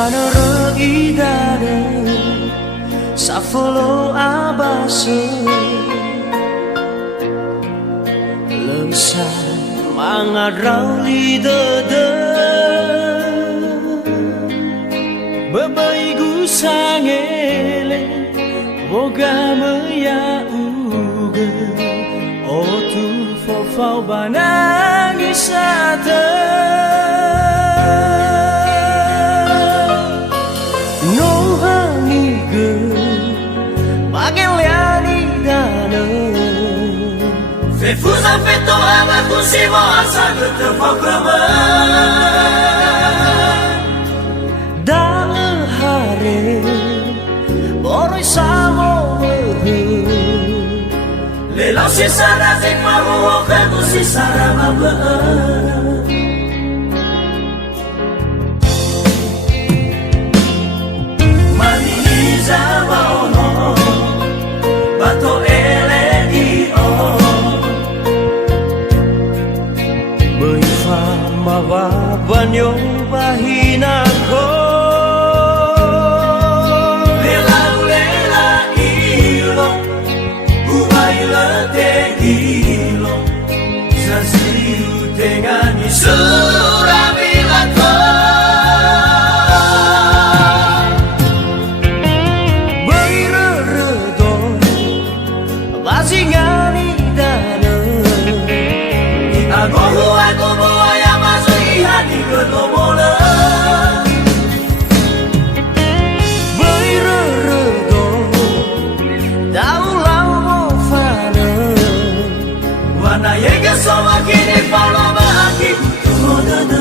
Tanara idare safolo abase Lesa mangadrau lidede Babaigu sangele Boga maya uge Otu fofau banangisate No hangige Bageliani dana Fefuza feto ama kusimo asa gete fokrama Da hare Boroi samo Lelau si sara zik mahu Ketu si sara mabla Maniza maono Bato elegi o Beifa mawa banyo bahinako Surabilato Beireredo Bazingani dana Agohu agobo ayamazu ihani gelomola Beireredo Daulau mofana Wana yega soma kini paloma aki Modana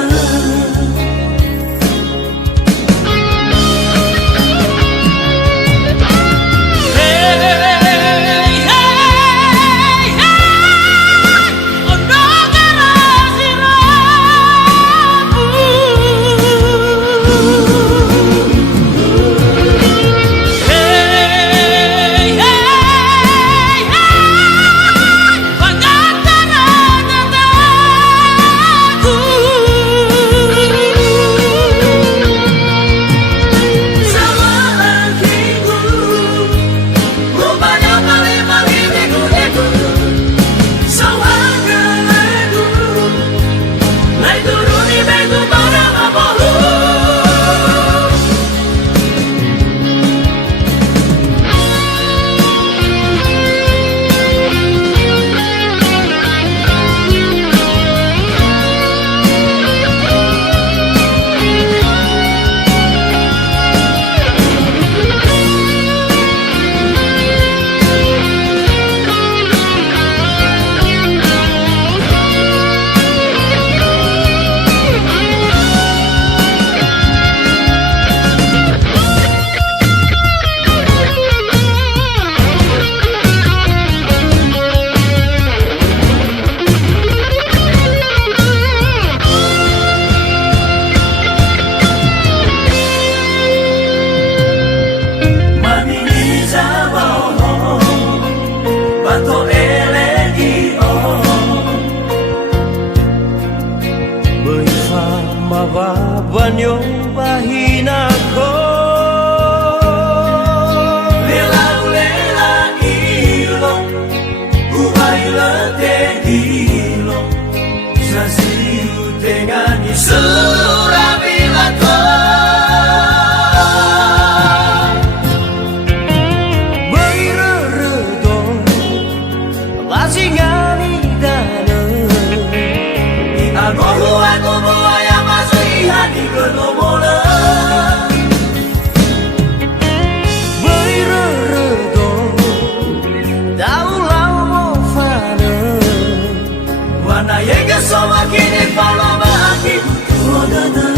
Mawa banyo bahinako Lela ilo Uhaila te ilo Saziu tengani Surabilato Beireredo Bazingani dana Agohu agobo ayamazu ihani gelomola Beireredo Daulau mofana Wana yega soma kini paloma aki Modana